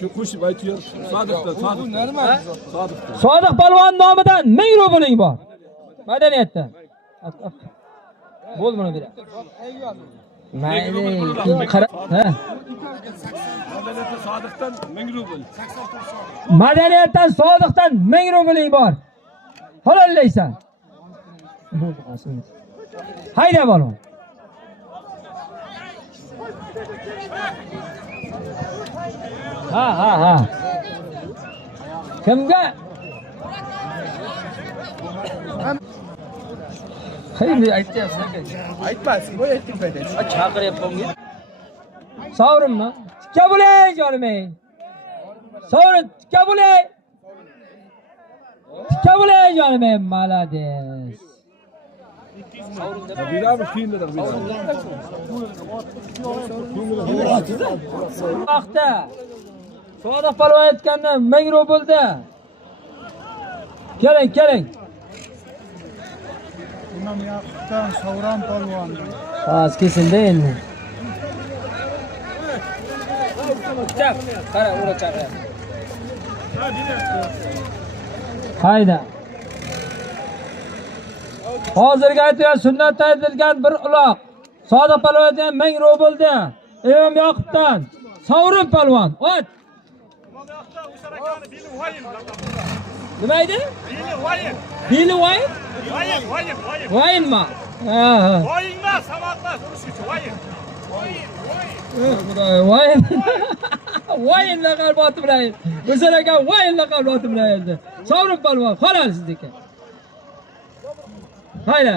Şu qo'shib aytıyor. Sodiq polvon nomidan 1000 rubling bor. Madaniyatdan. Bo'l buni ber. Mayli, qara. Ha. Madaniyatdan Sodiqdan 1000 rubl. Madaniyatdan Sodiqdan 1000 rubling bor. Halollaysan. Hayda polvon. Ha. Kimga? Hayır aytyapsan. Aytmasin, bu aytib beradi. Chaqiryapman. Sovrinmi? Tikka bo'lay jonim ey. Sovrin tikka bo'lay. Tikka bo'lay jonim ey, malades. Birabir kiyindilar. Vaqtda Sodiq polvon aytganda 1000 rublda. Keling. Imom Yaqubdan Savron polvon. Hozir kesildi endi. Qara, ura chaqir. Hayda. Hozirgi aytgan sunnatda aytilgan bir uloq. Sodiq polvondan 1000 rublda. Imom Yaqubdan Savron polvon. Ot. Nima edi? Bili vayin? Vayinmi? Ha. Vayin emas, savatmas, urishuvchi vayin. Vayin. Vayin laqab otib bilan. O'zar aka vayin laqab otib bilan. Savrin polvon, xolos sizniki. Hayda.